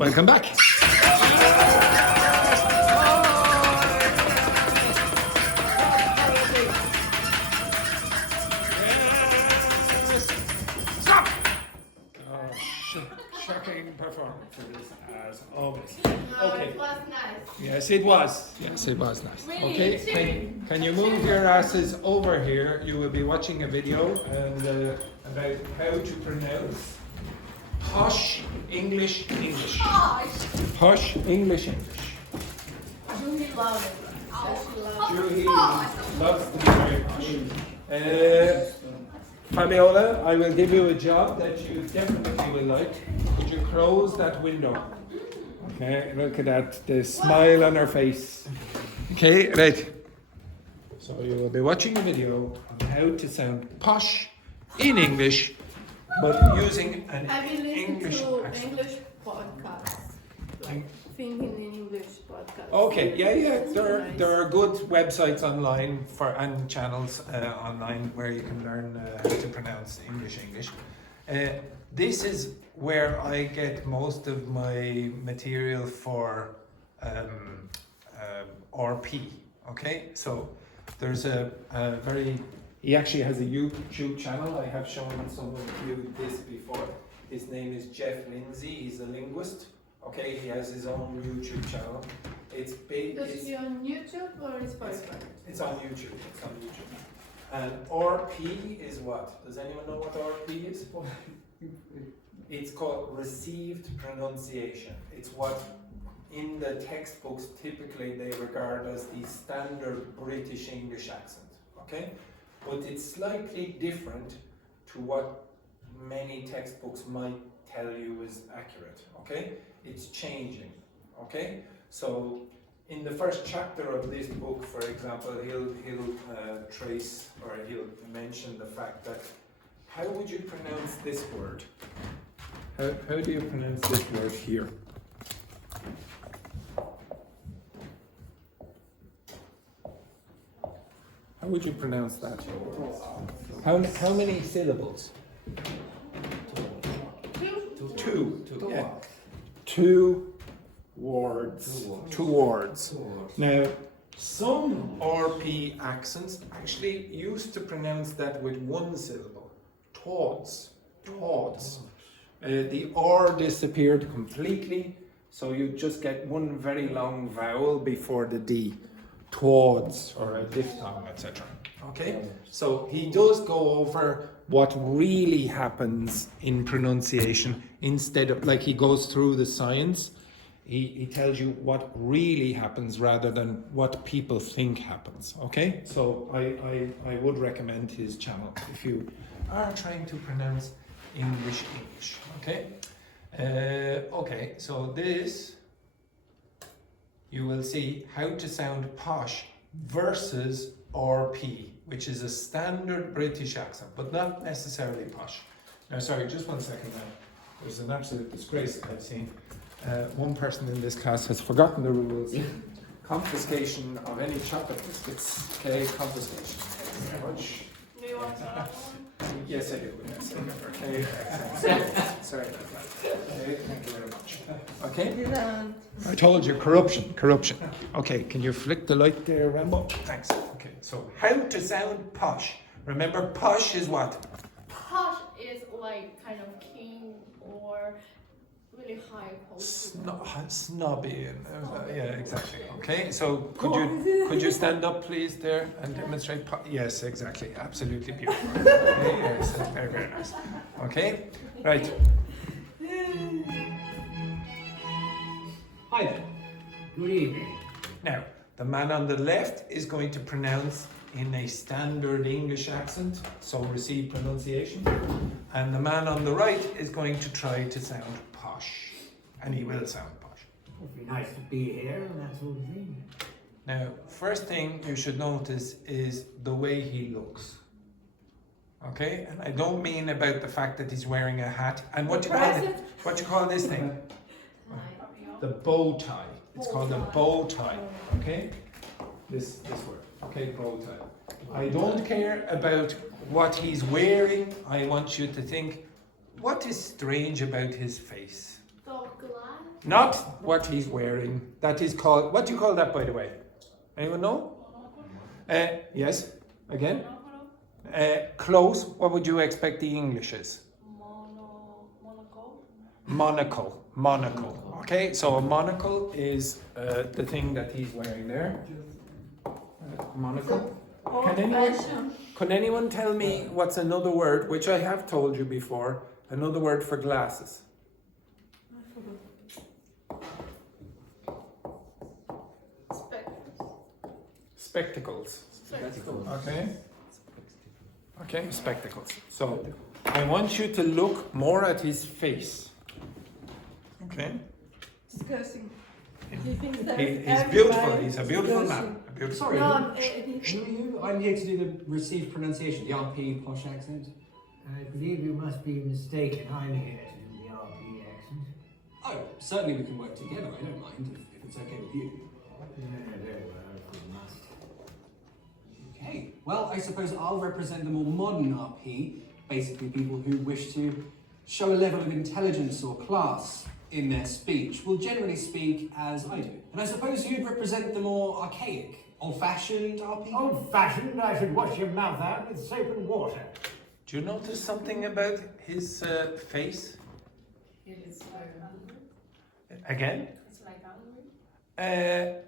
Welcome back. Stop! Shocking performances as always. Okay. It was nice. Yes, it was. Yes, it was nice. Really? Okay, can you move your asses over here? You will be watching a video and about how to pronounce Posh English. Posh. Posh English. Juhee loves it. She loves Juhee Posh. loves to be very posh. Fabiola, I will give you a job that you definitely will like. Could you close that window? Okay, look at that, the smile on her face. Okay, right. So you will be watching a video on how to sound posh in English, but using an Have you listened English to accent. English podcasts? Like thinking in English podcasts. Okay, yeah. Nice. There are good websites online and channels online where you can learn how to pronounce English. This is where I get most of my material for RP. Okay, so there's he actually has a YouTube channel. I have shown some of you this before. His name is Jeff Lindsay. He's a linguist. Okay, he has his own YouTube channel. It's big. Does it be on YouTube or is Spotify? It's on YouTube. It's on YouTube. And RP is what? Does anyone know what RP is? It's called received pronunciation. It's what in the textbooks typically they regard as the standard British English accent. Okay? But it's slightly different to what many textbooks might tell you is accurate. Okay? It's changing. Okay? So in the first chapter of this book, for example, he'll trace or he'll mention the fact that how would you pronounce this word? How do you pronounce this word here? How would you pronounce that? How many syllables? Two. Yeah. Two words. Now, some RP accents actually used to pronounce that with one syllable. Towards. The R disappeared completely, so you just get one very long vowel before the D. Towards, or a diphthong, etc. Okay? So he does go over what really happens in pronunciation instead of, like, he goes through the science. He tells you what really happens rather than what people think happens. Okay? So I would recommend his channel if you are trying to pronounce English. Okay? Okay, so this you will see how to sound posh versus RP, which is a standard British accent, but not necessarily posh. Now, sorry, just 1 second now. There's an absolute disgrace I've seen. One person in this class has forgotten the rules. Confiscation of any chocolate biscuits. Okay, confiscation. Thank you very much. Do you want another one? Yes, I do. Yes, I do. Okay, excellent. Sorry about that. Okay, thank you very much. Okay. I told you, corruption. Okay, can you flick the light there, Rambo? Thanks. Okay, so how to sound posh. Remember, posh is what? Posh is like kind of king or really high posted. Snobby. Yeah, exactly. Okay, so could you stand up, please, there and demonstrate? Yes, exactly. Absolutely beautiful. Okay, yes, that's very, very nice. Okay, right. Hi there. Good evening. Now, the man on the left is going to pronounce in a standard English accent, so receive pronunciation. And the man on the right is going to try to sound posh. And he will sound posh. It'd be nice to be here and that sort of thing. Now, first thing you should notice is the way he looks. Okay? And I don't mean about the fact that he's wearing a hat. And what you call this thing? The bow tie. It's called a bow tie. Okay? This word. Okay, bow tie. I don't care about what he's wearing. I want you to think, what is strange about his face? The glass. Not what he's wearing. That is called, what do you call that, by the way? Anyone know? Yes, again? Close, what would you expect the English is? Monocle. Okay, so a monocle is the thing that he's wearing there. Monocle. Can anyone tell me what's another word, which I have told you before, another word for glasses? Spectacles. Okay, spectacles. So I want you to look more at his face. Okay? Discussing. He thinks that He's beautiful. He's a beautiful man. A beautiful Sorry, No, who are you? I'm here to do the received pronunciation, the RP posh accent. I believe you must be mistaken. I'm here to do the RP accent. Oh, certainly we can work together. I don't mind if it's okay with you. Very well, if you must. Okay, well, I suppose I'll represent the more modern RP, basically people who wish to show a level of intelligence or class in their speech will generally speak as I do. And I suppose you'd represent the more archaic, old-fashioned RP? Old-fashioned, I should wash your mouth out with soap and water. Do you notice something about his face? It is hungry. Again? It's like hungry.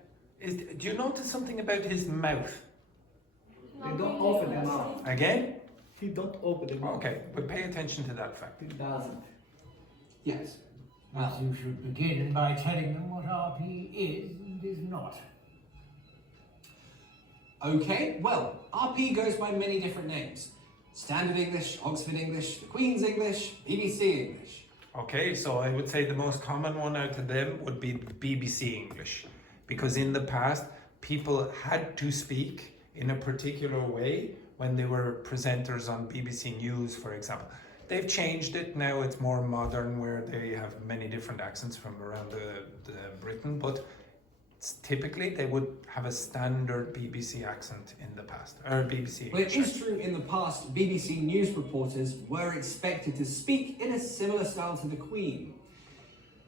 Do you notice something about his mouth? Not They don't really, open their honestly. mouth. Again? He don't open the mouth. Okay, but pay attention to that fact. He doesn't. Yes. Well, you should begin by telling them what RP is and is not. Okay, well, RP goes by many different names. Standard English, Oxford English, the Queen's English, BBC English. Okay, so I would say the most common one out of them would be BBC English. Because in the past, people had to speak in a particular way when they were presenters on BBC News, for example. They've changed it, now it's more modern where they have many different accents from around the Britain, but typically they would have a standard BBC accent in the past, or BBC Well, English. it is true in the past, BBC News reporters were expected to speak in a similar style to the Queen.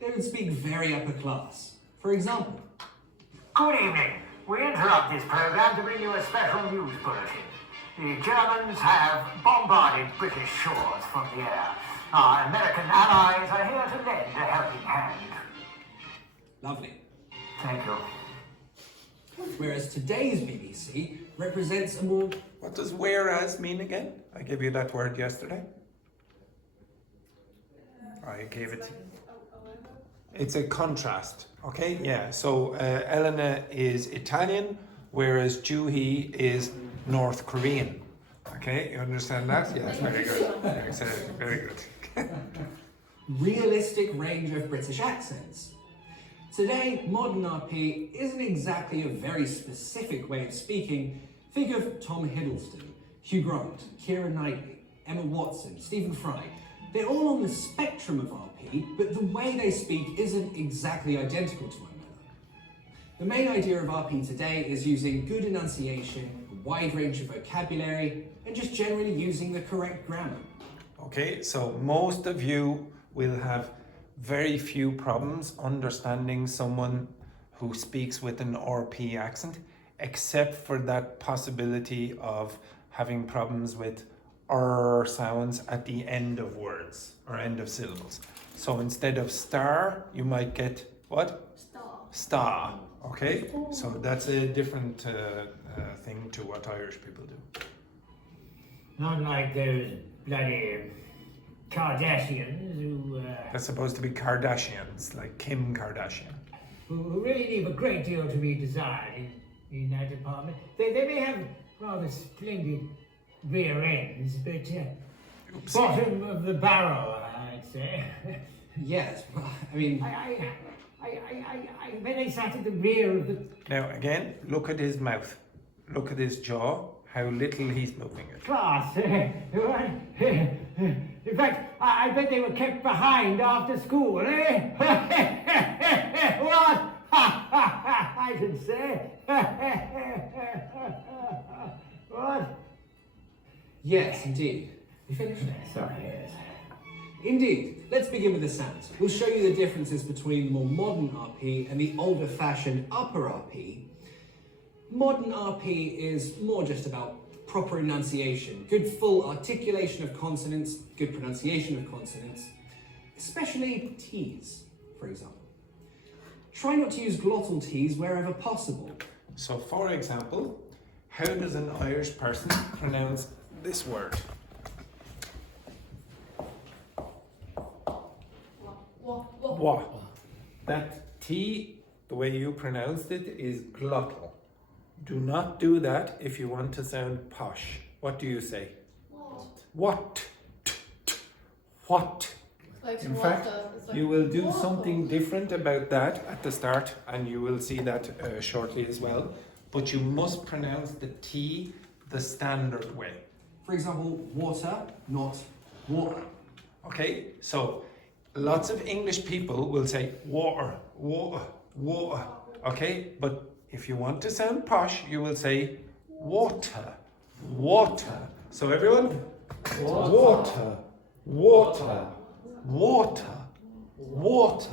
They would speak very upper class. For example, Good evening. We interrupt this program to bring you a special news bulletin. The Germans have bombarded British shores from the air. Our American allies are here to lend a helping hand. lovely. Thank you. Whereas today's BBC represents a more What does whereas mean again? I gave you that word yesterday. I gave it. It's a contrast, okay? Yeah, so Elena is Italian, whereas Juhee is North Korean. Okay, you understand that? Yes, very good. Excellent, very good. realistic range of British accents. Today, modern RP isn't exactly a very specific way of speaking. Think of Tom Hiddleston, Hugh Grant, Keira Knightley, Emma Watson, Stephen Fry. They're all on the spectrum of RP, but the way they speak isn't exactly identical to one another. The main idea of RP today is using good enunciation, a wide range of vocabulary, and just generally using the correct grammar. Okay, so most of you will have very few problems understanding someone who speaks with an RP accent, except for that possibility of having problems with sounds at the end of words or end of syllables. So instead of star, you might get what? Star. Okay, so that's a different thing to what Irish people do. Not like those bloody Kardashians who That's supposed to be Kardashians, like Kim Kardashian. really leave a great deal to be desired in that department. They may have rather splendid rear ends, but bottom of the barrel, I'd say. Yes, well, I mean, When they sat at the rear of the... Now again, look at his mouth. Look at his jaw, how little he's moving it. class. In fact, I bet they were kept behind after school, eh? What? I should say. What? yes, indeed. You finished? Sorry, yes. Indeed. let's begin with the sounds. We'll show you the differences between the more modern RP and the older-fashioned upper RP. Modern RP is more just about proper enunciation, good full articulation of consonants, good pronunciation of consonants, especially T's, for example. Try not to use glottal T's wherever possible. So, for example, how does an Irish person pronounce this word? Wa. That T, the way you pronounced it, is glottal. Do not do that if you want to sound posh. What do you say? What? What? Like In water, fact, it's like you will do water. something different about that at the start, and you will see that shortly as well. But you must pronounce the T the standard way. For example, water, not water. Okay, so lots of English people will say water, water, water. Okay, but if you want to sound posh, you will say water, water. So everyone, water, water, water, water.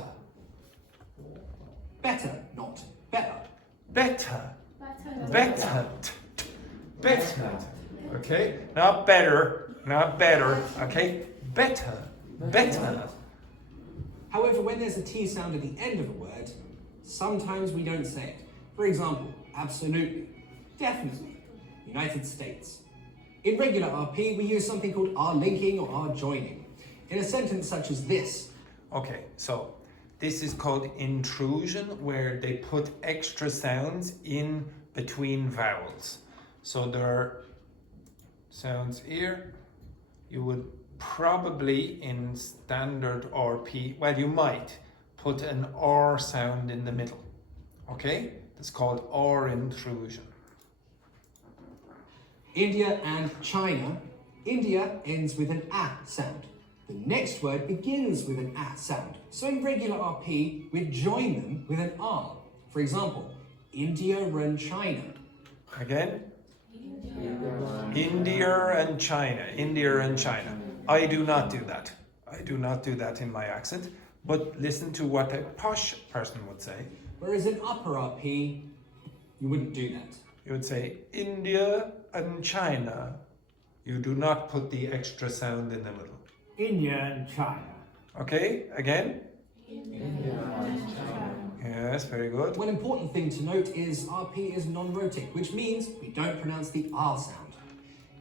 Better, not better. Better, Better. better, better. Okay, not better, not better. Okay, better, better. However, when there's a T sound at the end of a word, sometimes we don't say it. For example, absolutely, definitely, United States. In regular RP, we use something called R linking or R joining. In a sentence such as this, Okay, so this is called intrusion, where they put extra sounds in between vowels. So there are sounds here. You would probably in standard RP, well, you might put an R sound in the middle. Okay, it's called R intrusion. India and China, India ends with an A sound. The next word begins with an A sound. So in regular RP, we join them with an R. For example, India and China. Again? India and China. India and China. I do not do that. I do not do that in my accent. But listen to what a posh person would say. Whereas in upper RP, you wouldn't do that. You would say India and China. You do not put the extra sound in the middle. India and China. Okay, again? Yes, very good. One important thing to note is RP is non-rhotic, which means we don't pronounce the R sound.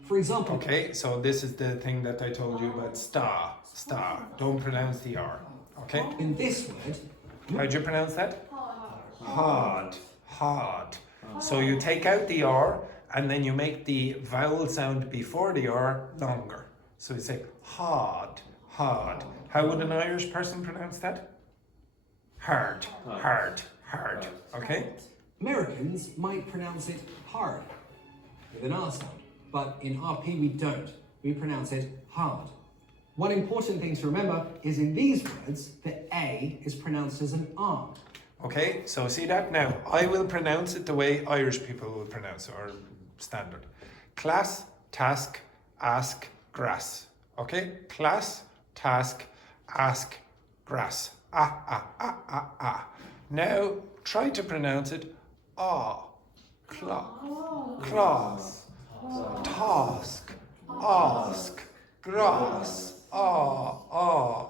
For example, Okay, so this is the thing that I told you about star, star. Don't pronounce the R. Okay? in this word, How do you pronounce that? Hard, hard. So you take out the R and then you make the vowel sound before the R longer. So you say hard, hard. How would an Irish person pronounce that? Hard, hard, hard. Okay? Americans might pronounce it hard with an R sound, but in RP we don't. We pronounce it hard. One important thing to remember is in these words, the A is pronounced as an R. Okay, so see that? Now, I will pronounce it the way Irish people will pronounce it, or standard. Class, task, ask, grass. Okay? Class, task, ask, grass. Ah, ah, ah, ah, ah. Now, try to pronounce it ah. Class, task, ask, grass. Ah.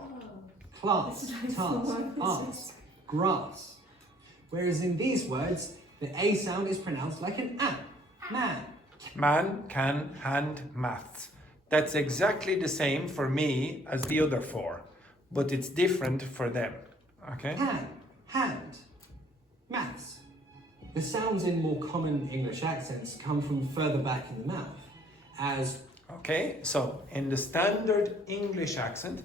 Class, task, ask, grass. Whereas in these words, the A sound is pronounced like an A. Man. Man, can, hand, maths. That's exactly the same for me as the other four, but it's different for them. Okay? Can, hand, maths. The sounds in more common English accents come from further back in the mouth, as Okay, so in the standard English accent,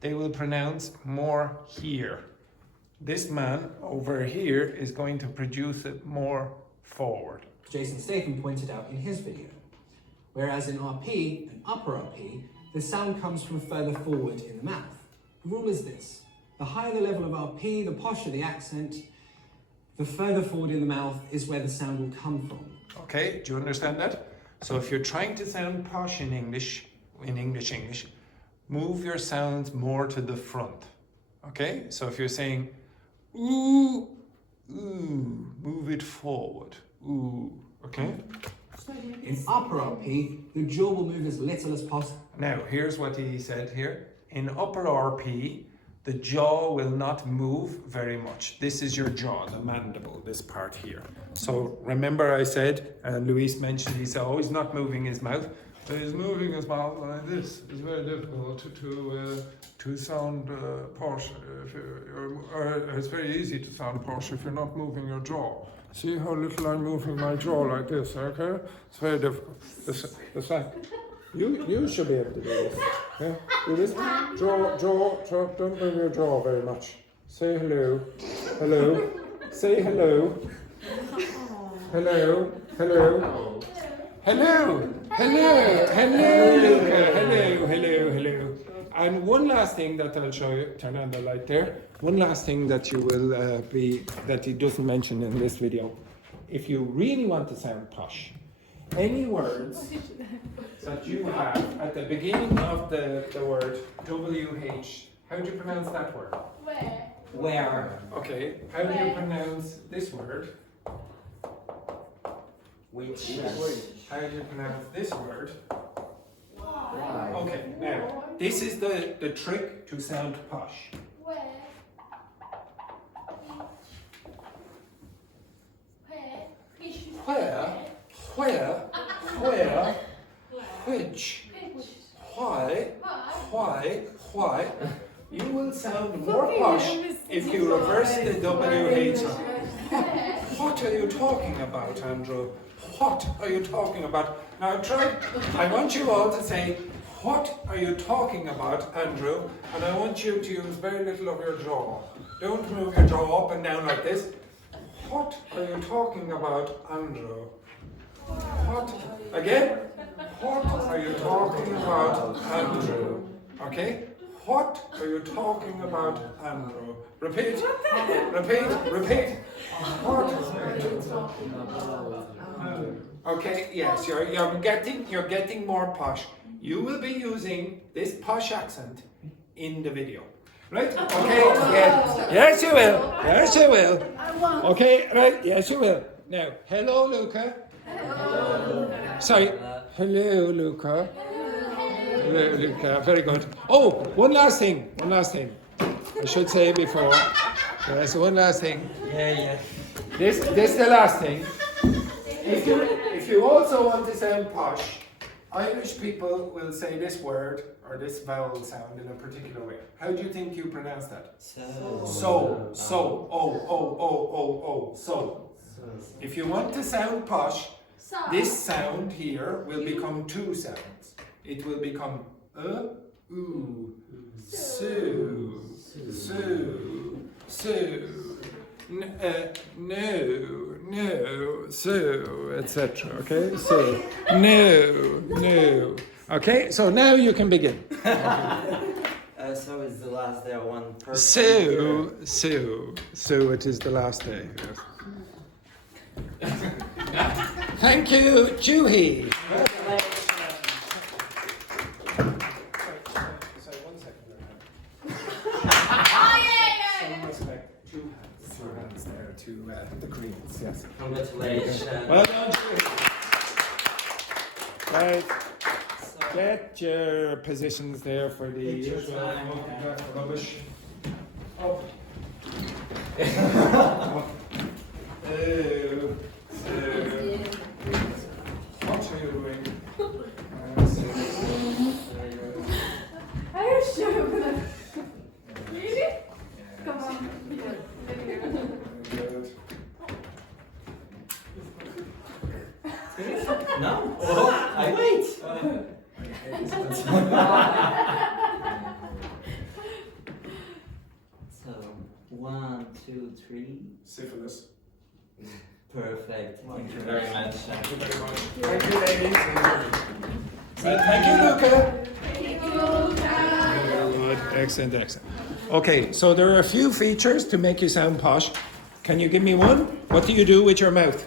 they will pronounce more here. This man over here is going to produce it more forward. Jason Statham pointed out in his video. Whereas in RP and upper RP, the sound comes from further forward in the mouth. The rule is this: the higher the level of RP, the posher the accent, the further forward in the mouth is where the sound will come from. Okay, do you understand that? So if you're trying to sound posh in English, move your sounds more to the front. Okay? So if you're saying ooh, ooh, move it forward. Ooh. Okay? In upper RP, the jaw will move as little as possible. Now, here's what he said here. In upper RP, the jaw will not move very much. This is your jaw, the mandible, this part here. So remember I said, and Luis mentioned, he's always not moving his mouth. So he's moving his mouth like this. It's very difficult to sound posh. It's very easy to sound posh if you're not moving your jaw. See how little I'm moving my jaw like this, okay? It's very difficult. It's like, you should be able to do this. Yeah? Do this. Jaw, don't move your jaw very much. Say hello. Hello. Say hello. Hello. Hello. Hello. Hello, Luca. Hello. And one last thing that I'll show you, turn on the light there. One last thing that you will that he doesn't mention in this video. If you really want to sound posh, any words that you have at the beginning of the word WH, how do you pronounce that word? Where? Okay, how do you pronounce this word? Which? How do you pronounce this word? Okay, now, this is the trick to sound posh. Where, which, why, you will sound more posh if you reverse the WH. What are you talking about, Andrew? What are you talking about? Now I want you all to say, what are you talking about, Andrew? And I want you to use very little of your jaw. Don't move your jaw up and down like this. What are you talking about, Andrew? What? Again? What are you talking about, Andrew? Okay? What are you talking about, Andrew? Repeat. Repeat. What are you talking about, Andrew? Okay, yes, you're getting more posh. You will be using this posh accent in the video. Right? Okay, yeah. Yes you will. Yes you will. Okay, right, yes you will. Now, hello Luca. Hello. Sorry. Hello Luca. Hello Luca, very good. Oh, one last thing. I should say before. Yes, one last thing. Yeah. This is the last thing. If you also want to sound posh, Irish people will say this word or this vowel sound in a particular way. How do you think you pronounce that? So. If you want to sound posh, this sound here will become two sounds. It will become ooh, so, no, so, etc. Okay, so, no. Okay, so now you can begin. So is the last day of one person. So it is the last day. Yes. Thank you, Juhee. Sorry, 1 second. Some respect. Two hands there to the Queens. Yes. Congratulations. Well done, Juhee. Right. Get your positions there for the usual rubbish. Up. What are you doing? Are you sure you're gonna? Really? Come on. No? Oh, I wait. So, 1, 2, 3. Syphilis. Perfect. Thank you very much. Thank you very much. Thank you, ladies. Thank you, Luca. Good. Excellent. Okay, so there are a few features to make you sound posh. Can you give me one? What do you do with your mouth?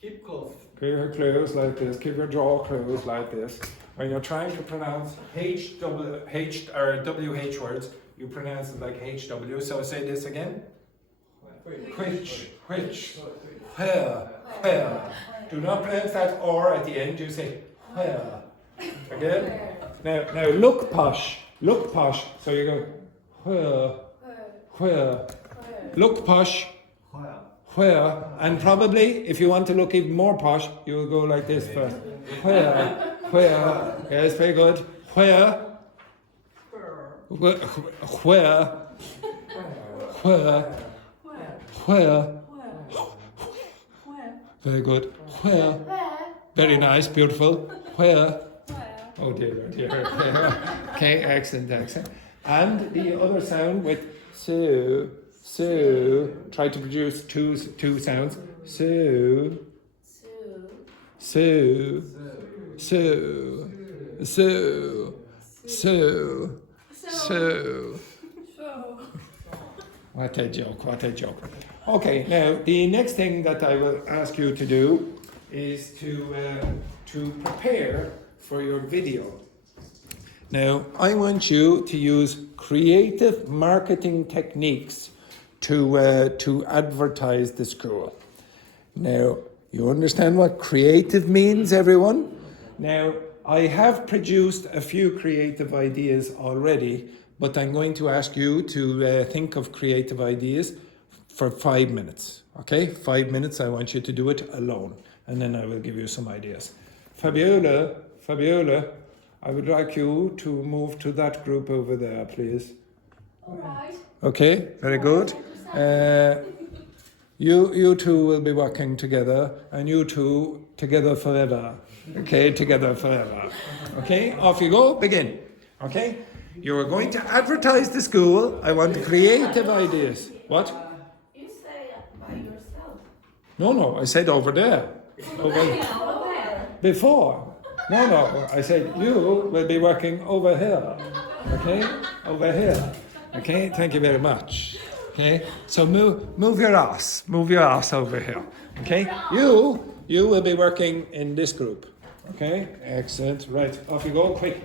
Keep close. Keep your closed like this. Keep your jaw closed like this. when you're trying to pronounce or WH words, you pronounce it like HW. So say this again. Which, where. Do not pronounce that or at the end, you say where. Again. Now look posh. So you go where. Look posh. Where. And probably if you want to look even more posh, you will go like this first. Where. Yes, very good. Where. Very good. Where? Very nice, beautiful. Where? Oh dear. Okay, excellent. And the other sound with so. Try to produce two sounds. So. What a joke. Okay, now the next thing that I will ask you to do is to prepare for your video. Now, I want you to use creative marketing techniques to advertise the school. Now, you understand what creative means, everyone? Now, I have produced a few creative ideas already, but I'm going to ask you to think of creative ideas for 5 minutes. Okay? 5 minutes, I want you to do it alone, and then I will give you some ideas. Fabiola, I would like you to move to that group over there, please. All right. Okay, very good. You two will be working together, and you two together forever. Okay, together forever. Okay, off you go, begin. Okay, you are going to advertise the school. I want creative ideas. What? You say by yourself. No, I said over there. Before. No, I said you will be working over here. Okay, over here. Okay, thank you very much. Okay, so move your ass over here. Okay, you will be working in this group. Okay, excellent. Right, off you go, quick.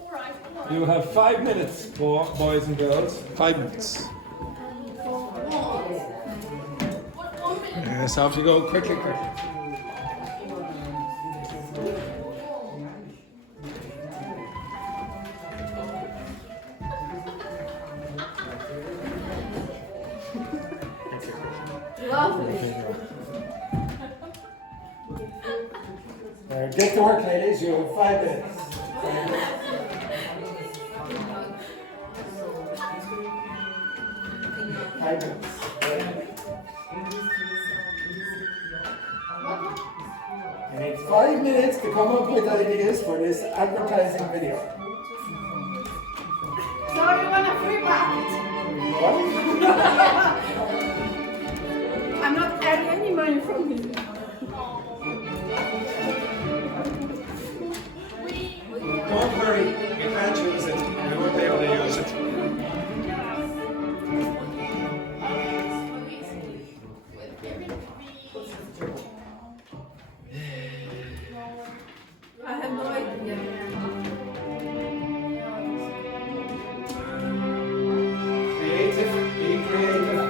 All right. You have 5 minutes, boys and girls. 5 minutes. 1 minute. Yes, off you go, quickly. Lovely. Get to work, ladies. You have 5 minutes. 5 minutes. You need 5 minutes to come up with ideas for this advertising video. So you want a free packet? What? I'm not earning any money from you. Don't worry, you can't use it. You won't be able to use it. I have no idea. Creative, be creative.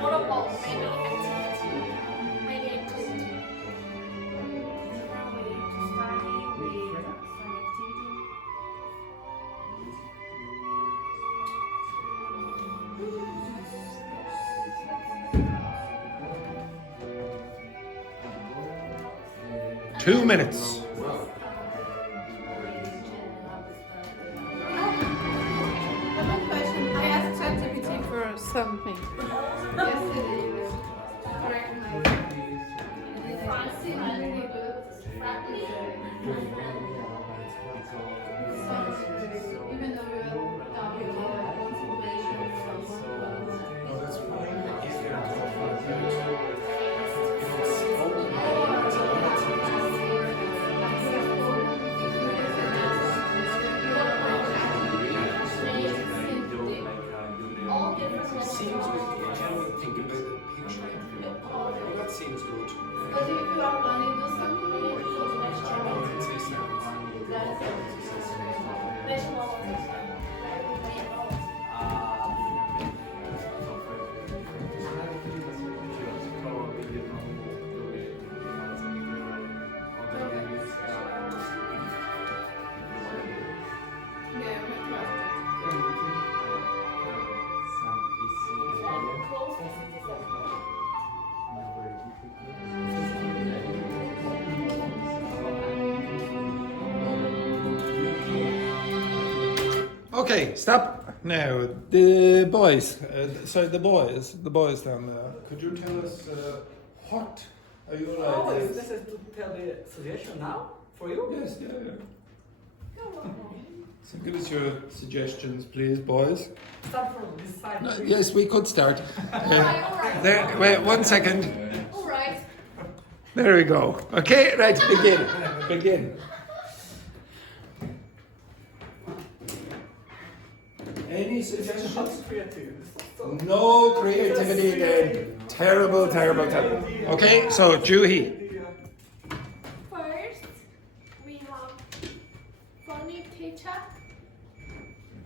What about many activity? Many activity. Different way to study with some activity. 2 minutes. One question. I asked ChatGPT for something yesterday. Correct my Fancy and friendly. even though we were talking about All different Seems good. You can think about the picture. That seems good. But if you are planning to do something, you need to go to next channel. Yeah, I'm interested. Okay, stop now. The boys, the boys down there. Could you tell us what are you like? Oh, is this is to tell the suggestion now for you? Yes, yeah. So give us your suggestions, please, boys. Start from this side. No, please. yes, we could start. Alright. There, wait 1 second. Alright. There we go. Okay, right, begin. Begin. Any suggestions? Not creative. So- No creativity then. Terrible, terrible, terrible. Okay, so Juhee. First, we have funny teacher.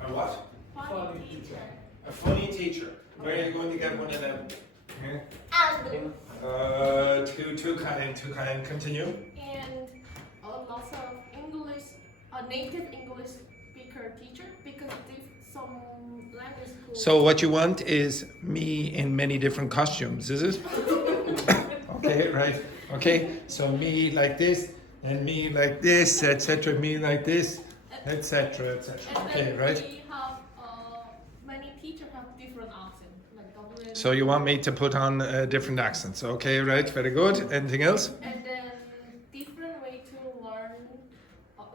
A what? Funny teacher. A funny teacher. Where are you going to get one of them? Here. Andrew. Too kind. Continue. And lots of English, a native English speaker teacher because some language schools. So what you want is me in many different costumes, is it? Okay, right. Okay, so me like this, and me like this, etc. Me like this, etc. etc. And Okay, then right. we have many teachers have different accents, like Dogme. So you want me to put on different accents? Okay, right. Very good. Anything else? And then different way to learn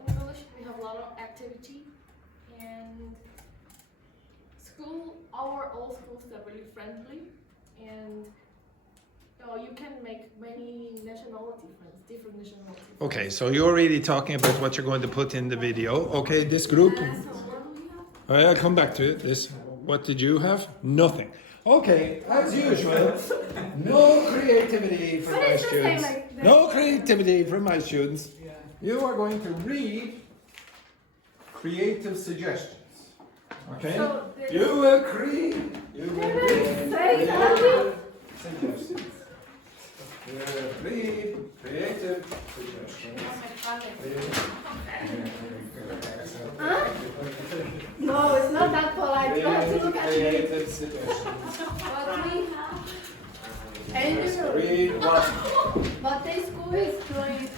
English. We have a lot of activity and school. Our old schools are really friendly and you can make many nationality friends, different nationality friends. Okay, so you're really talking about what you're going to put in the video. Okay, this group. So what do we have? All right, I'll come back to it. This. What did you have? Nothing. Okay, as usual, no creativity from my students. No creativity from my students. You are going to read creative suggestions. Okay? So You will read. You will read creative suggestions. You will read creative suggestions. No, it's not that polite. You have to look at me. Creative suggestions. What we have. And Read what? but this school is doing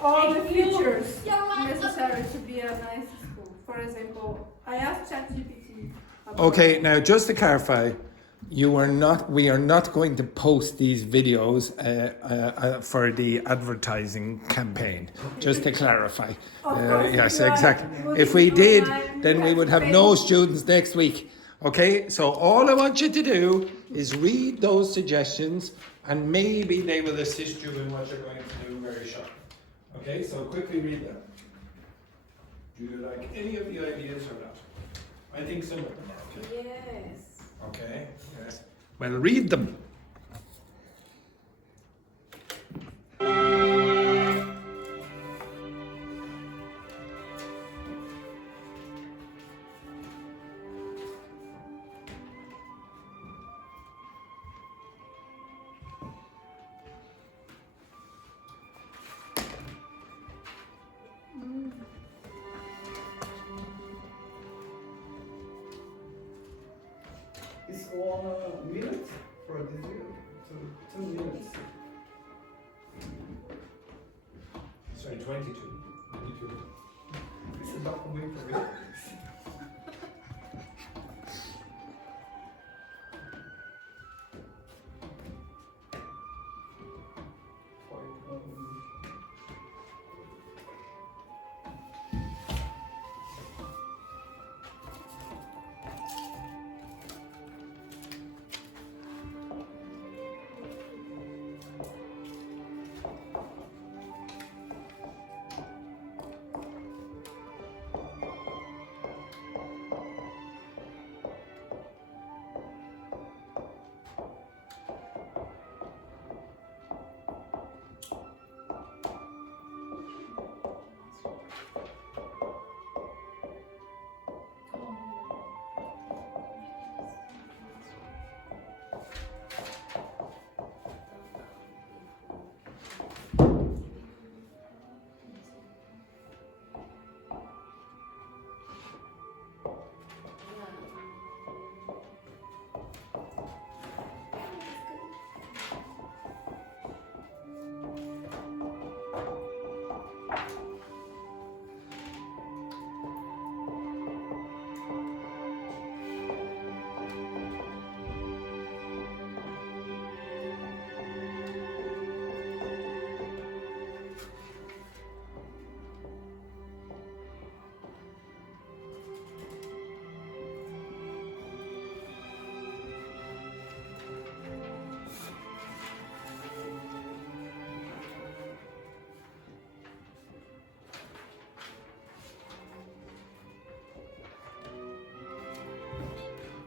all the features necessary to be a nice school. For example, I asked ChatGPT. Okay, now just to clarify, we are not going to post these videos for the advertising campaign. Just to clarify. Yes, exactly. If we did, then we would have no students next week. Okay, so all I want you to do is read those suggestions and maybe they will assist you in what you're going to do very shortly. Okay, so quickly read them. Do you like any of the ideas or not? I think some of them are okay. Yes. Okay, yes. Well, read them. It's 1 minute for this video. 2 minutes. Sorry, 22. 22. This is documentary.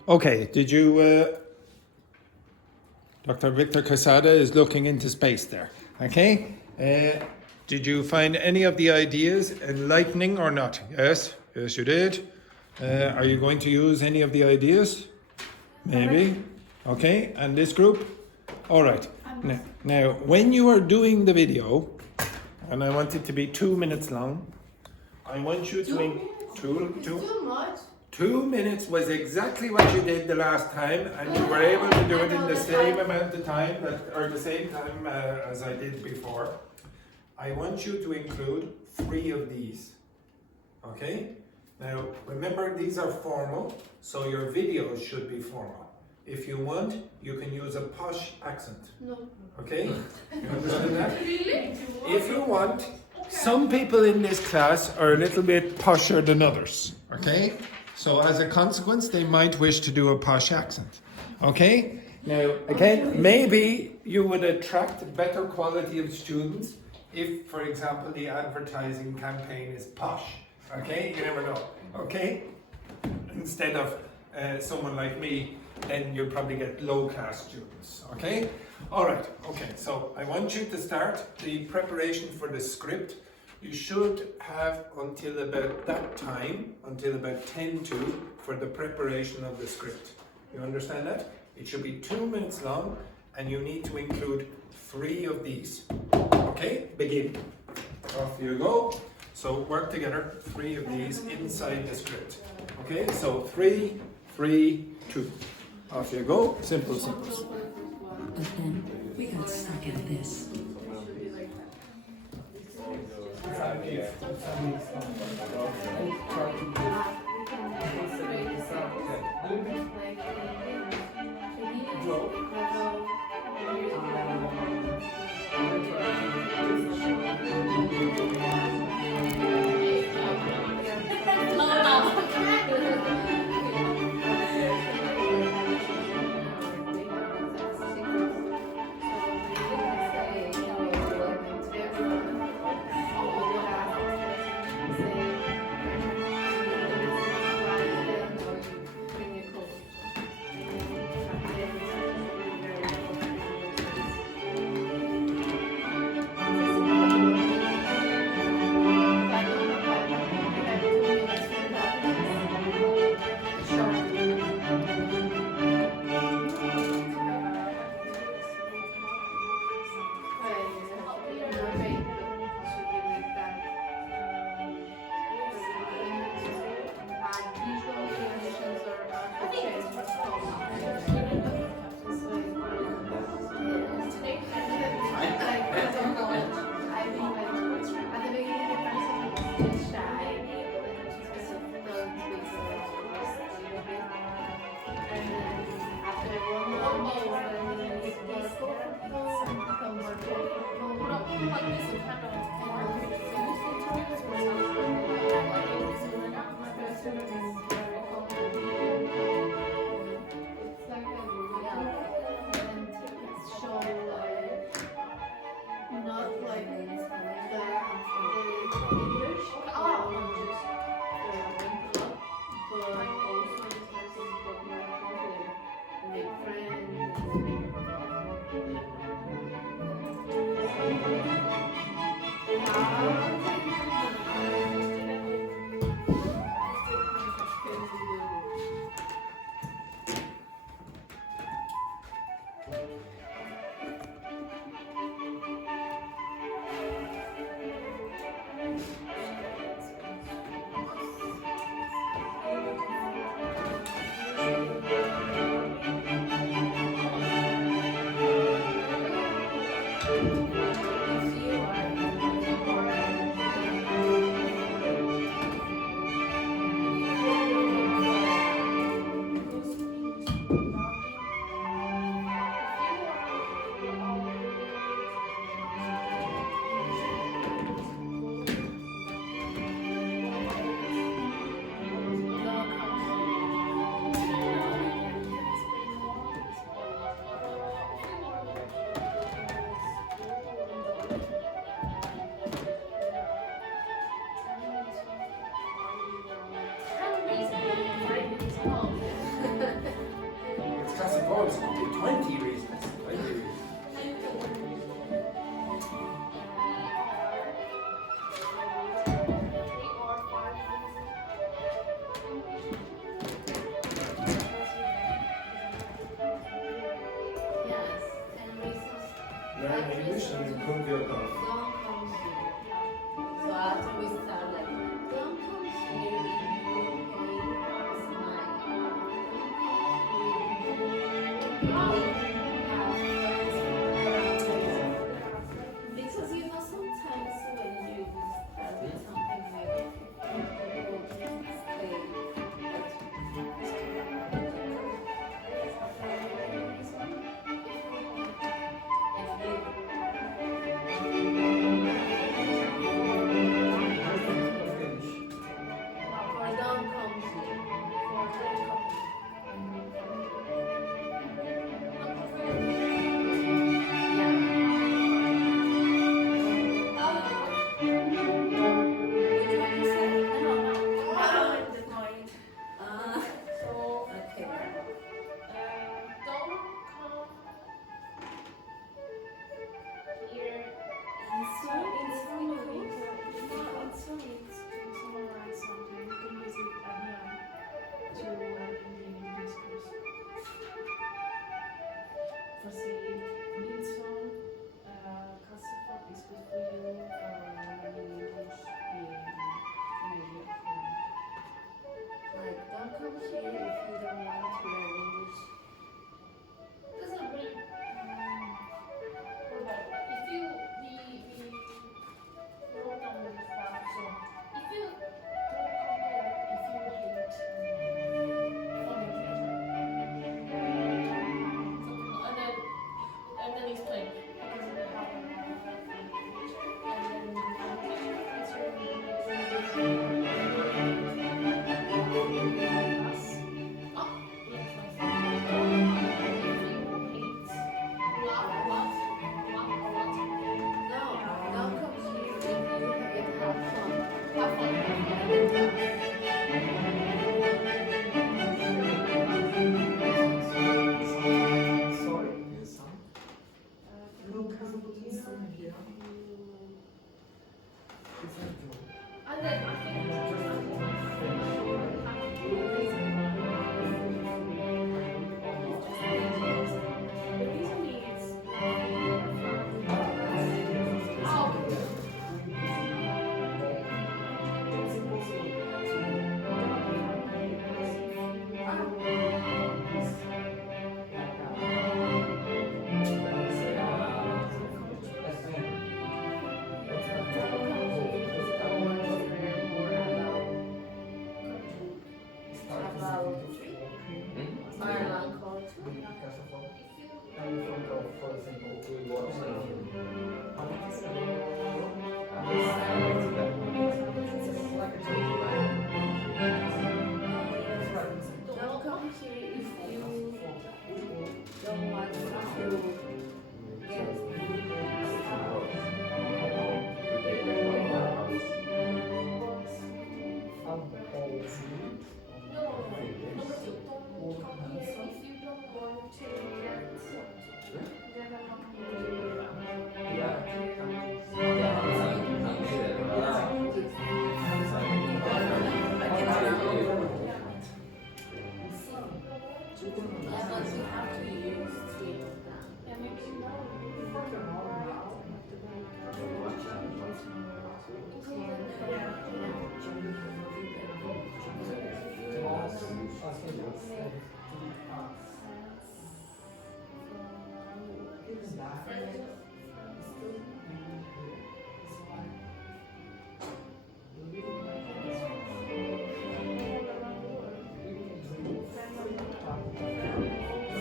Okay, did you, Dr. Victor Quesada is looking into space there, okay? Did you find any of the ideas enlightening or not? Yes, yes you did. Are you going to use any of the ideas? Maybe. Okay, and this group? All right. Now, when you are doing the video, and I want it to be 2 minutes long, I want you to... Too much. 2 minutes was exactly what you did the last time, and you were able to do it in the same amount of time, or the same time as I did before. I want you to include 3 of these. Okay? Now, remember these are formal, so your videos should be formal. If you want, you can use a posh accent. No. Okay? You understand that? Really? If you want, some people in this class are a little bit posher than others. Okay? So as a consequence, they might wish to do a posh accent. Okay? Now, again, maybe you would attract better quality of students if, for example, the advertising campaign is posh. Okay? You never know. Okay? Instead of someone like me, then you'll probably get low-class students. Okay? All right. Okay. So I want you to start the preparation for the script. You should have until about that time, until about 10 to, for the preparation of the script. You understand that? It should be 2 minutes long, and you need to include 3 of these. Okay? Begin. Off you go. So work together, 3 of these inside the script. Okay? So 3, 3, 2. Off you go. Simple, simple. But then we got stuck at this. Not like the English, but also make friends. It's classified, it could be 20 reasons. 20 reasons. Yes, 10 reasons. Learn English and improve your growth. Don't come here. So after we start like, don't come here if you pay smile. Because you know sometimes when you start with something new, people stay. For don't come here. Like, don't come here if you don't want to learn English. Doesn't really. If you we wrote down the stuff, so if you don't come here, if you hate foreign language, and then explain because it happened and No, don't come here if you can have fun. Sorry, yes, son. Luca, here. And then I think the reason is About Ireland culture. example, we watch Welcome here if you don't want to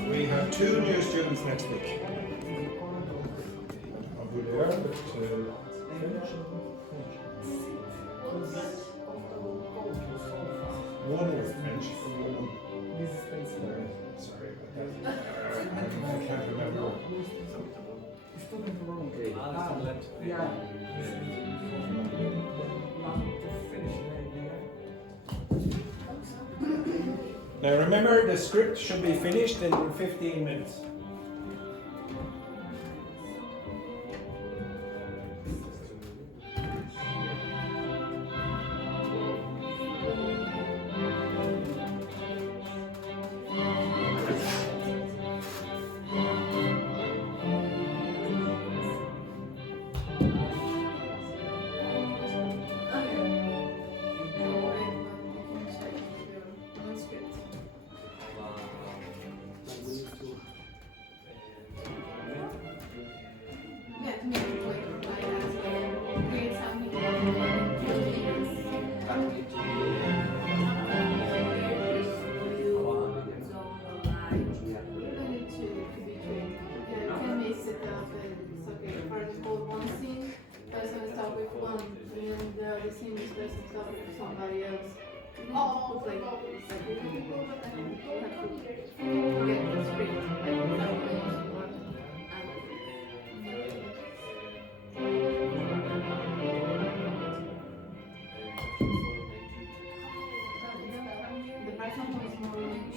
We have 2 new students next week. Over there to finish. One is French. Sorry about that. I can't remember. Now remember, the script should be finished in 15 minutes.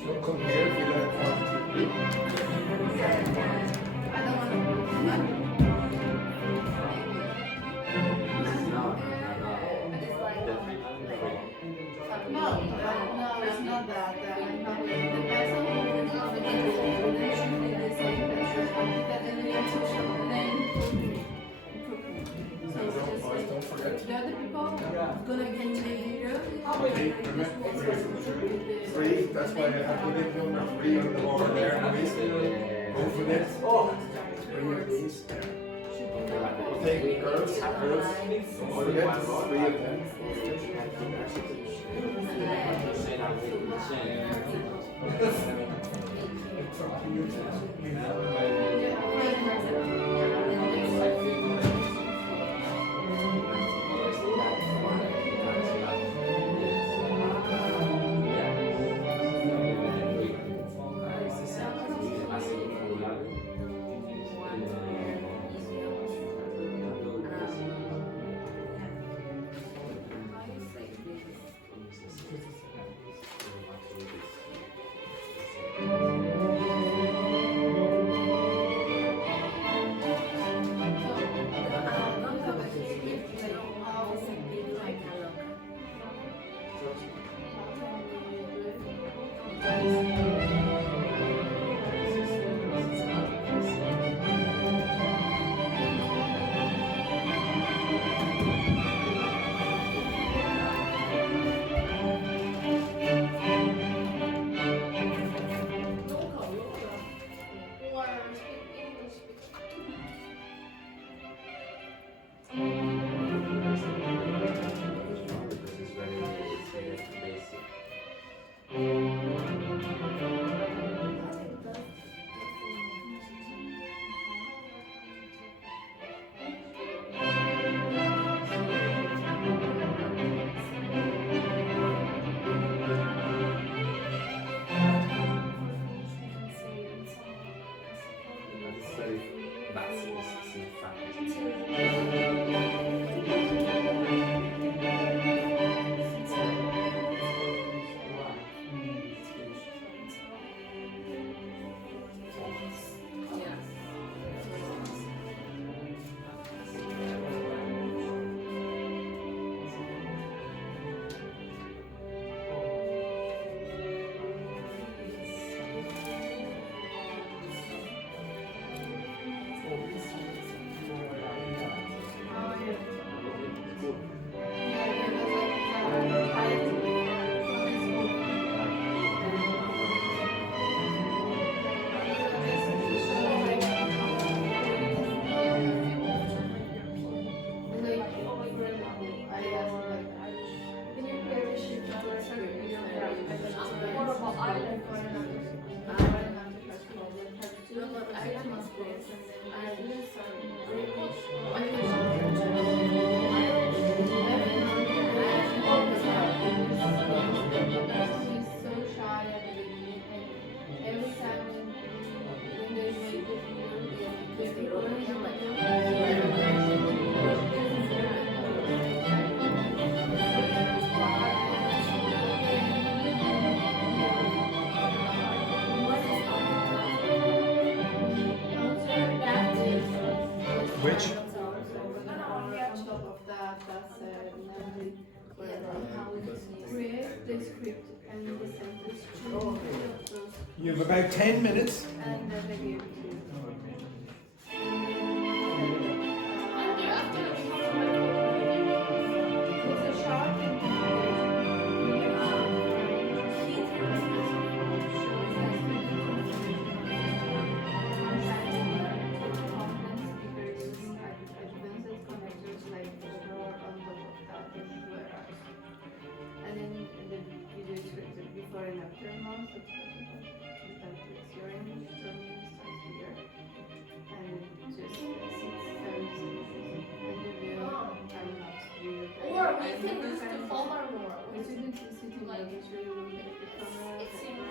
Don't come here if you don't want to. No, it's not that. The person who is not the should be the same person that the name so it's just like Don't forget. the other people gonna continue. Three, that's why I have to leave number 3 on the board there. Louise. Go for this. Bring your knees. Take girls, don't forget 3 of them. Because it's very basic. Which? On top of that, that's namely where how we create the script and the sentence those, You have about 10 minutes. and then they give it to you. It's a short and then the video is created before and after months of that is your English, German starts here, and just 6, 7 sentences, and the video time lapse video. Or we can use the former more. We didn't sit in like it's really look at the camera, It seems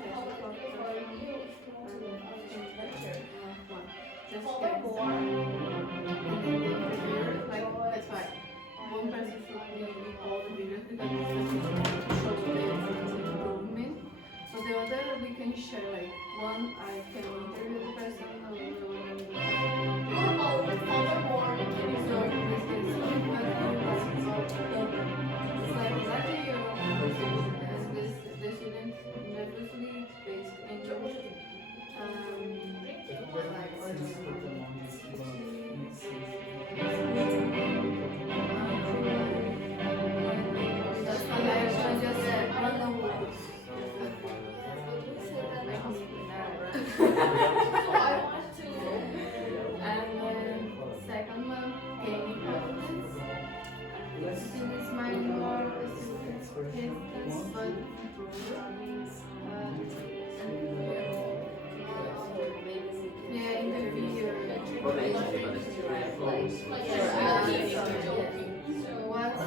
test for photo, you just former get more. and then they prepare, like, that's why one person should be all the videos because it shows the improvement. So the other we can share, like, one I can interview the person, or the Or former more, you can use so this is it's like exactly your conversation as this the student nervously based in that's why I just said random words. So I want to. And then second one, gaining confidence. Students might more hesitant, but yeah, in the video. Like So what's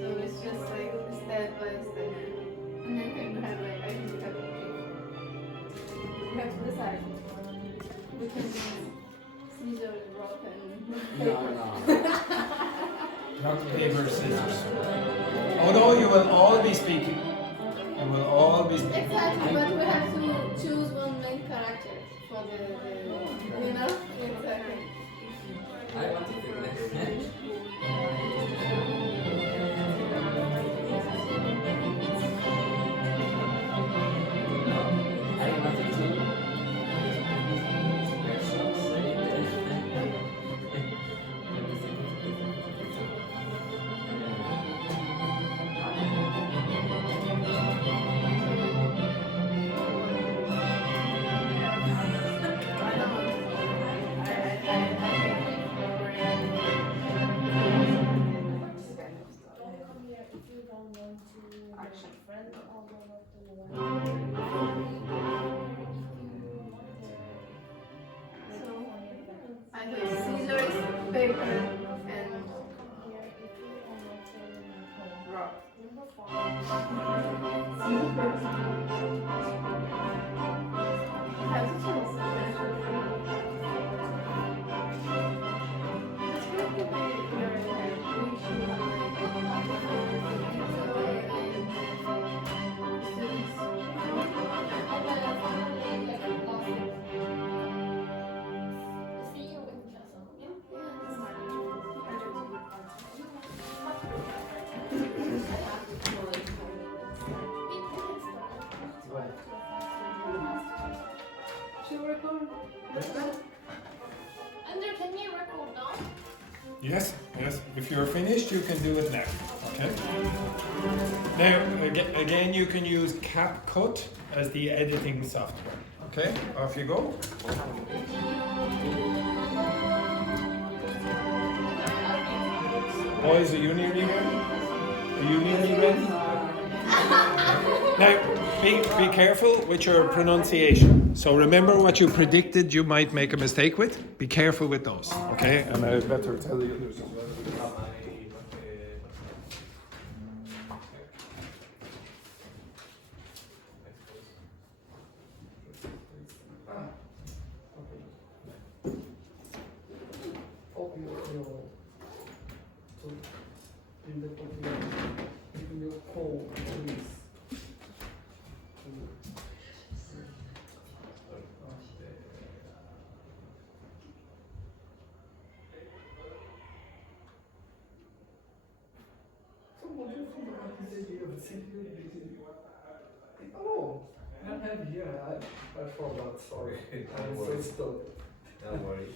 so it's just like step by step. And then you have like I think you have we have to decide. We can do scissors, rock and paper. Rock, paper, scissors. Although you will all be speaking. You will all be speaking. Exactly, but we have to choose one main character for the you know? Exactly. I want to figure that. I wanted to. I do scissors, paper, and rock. Have to choose. It's going to be very hard. We should Should we record? Andrew, can you record now? Yes, yes. If you're finished, you can do it now. Okay. Now, again, you can use CapCut as the editing software. Okay, off you go. Boys, are you nearly ready? Are you nearly ready? Now, be careful with your pronunciation. So remember what you predicted you might make a mistake with? Be careful with those, okay? And I better tell the others as well. Oh, Oh, I have here. I forgot. Sorry. I'm so stupid. Don't worry.